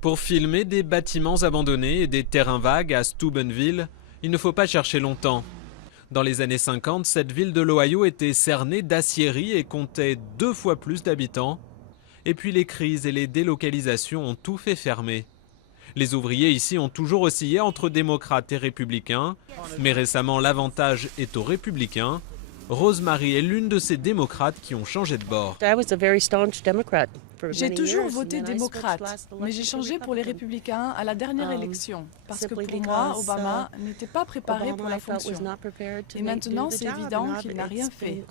Pour filmer des bâtiments abandonnés et des terrains vagues à Steubenville, il ne faut pas chercher longtemps. Dans les années 50, cette ville de l'Ohio était cernée d'aciéries et comptait 2 fois plus d'habitants. Et puis les crises et les délocalisations ont tout fait fermer. Les ouvriers ici ont toujours oscillé entre démocrates et républicains, mais récemment l'avantage est aux républicains. Rosemary est l'une de ces démocrates qui ont changé de bord. J'ai toujours voté démocrate, mais j'ai changé pour les républicains à la dernière élection, parce que pour moi, Obama n'était pas préparé pour la fonction. Et maintenant, c'est évident qu'il n'a rien fait.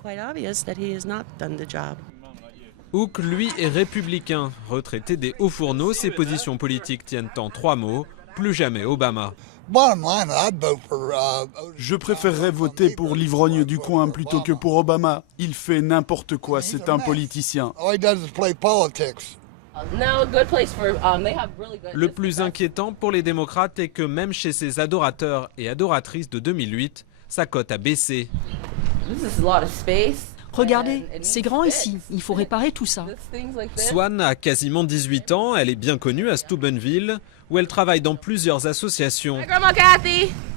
Hook, lui, est républicain. Retraité des hauts fourneaux, ses positions politiques tiennent en 3 mots. Plus jamais Obama. Je préférerais voter pour l'ivrogne du coin plutôt que pour Obama. Il fait n'importe quoi, c'est un politicien. Le plus inquiétant pour les démocrates est que même chez ses adorateurs et adoratrices de 2008, sa cote a baissé. Regardez, c'est grand ici, il faut réparer tout ça. Swan a quasiment 18 ans, elle est bien connue à Steubenville, où elle travaille dans plusieurs associations.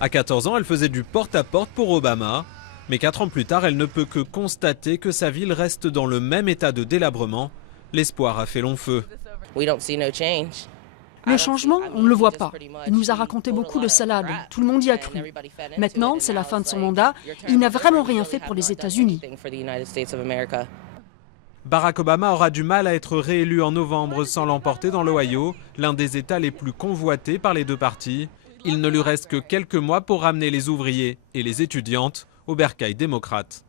À 14 ans, elle faisait du porte-à-porte pour Obama, mais 4 ans plus tard, elle ne peut que constater que sa ville reste dans le même état de délabrement. L'espoir a fait long feu. Le changement, on ne le voit pas. Il nous a raconté beaucoup de salades, tout le monde y a cru. Maintenant, c'est la fin de son mandat, il n'a vraiment rien fait pour les États-Unis. Barack Obama aura du mal à être réélu en novembre sans l'emporter dans l'Ohio, l'un des États les plus convoités par les deux partis. Il ne lui reste que quelques mois pour ramener les ouvriers et les étudiantes au bercail démocrate.